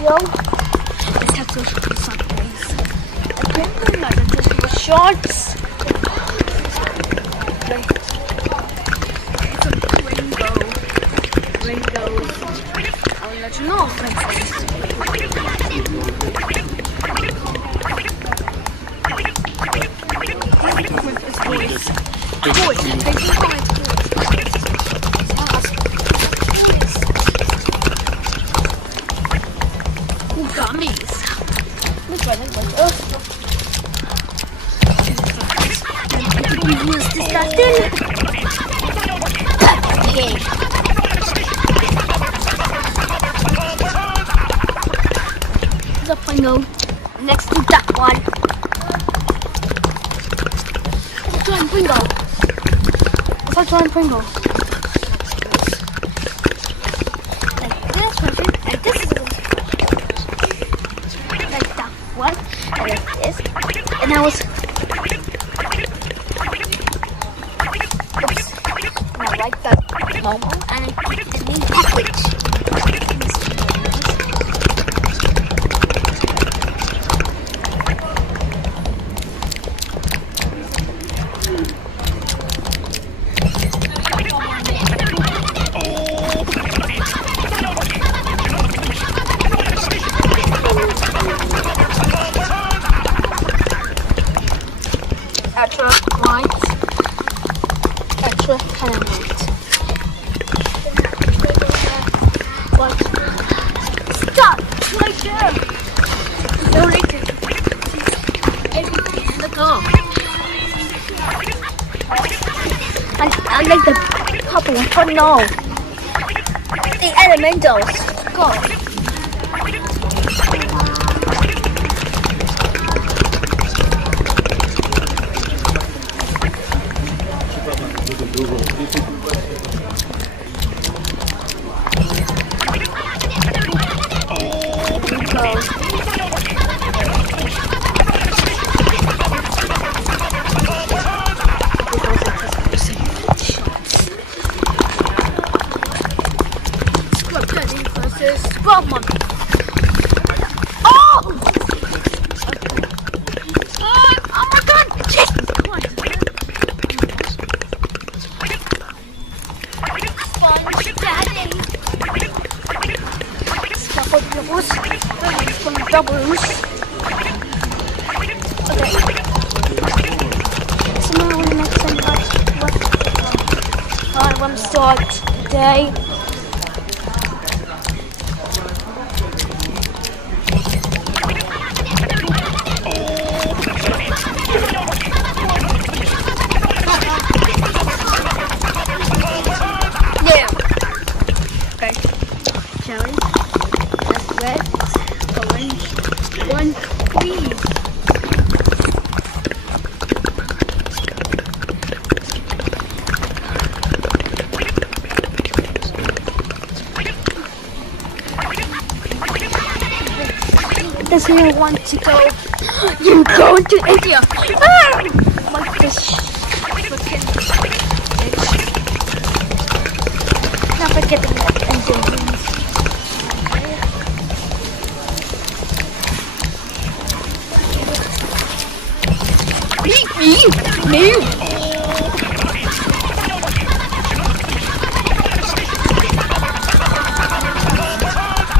video. Let's have to shoot some things. I don't know that this was shorts. It's a Ringo. I'll let you know, friends. Gummies. Which one is like was disgusting. Okay. The Pringle. Next to that one. Let's try Pringle. Let's try Pringle. Like this one, and this is like that one, and like this, and I was. Oops. And I like that Momo, and I didn't package. Extra kind of light. What? Stop! Right there! No, Leighton. Everything in the car. I like the purple one. Oh no! The elementals. Go! Doubles. Okay. So now we make some I want to start today. Yeah. Okay. Shall we? That's red. One, please. Does he want to go? You going to India? Like this freaking bitch. Not forgetting that Indian. Me?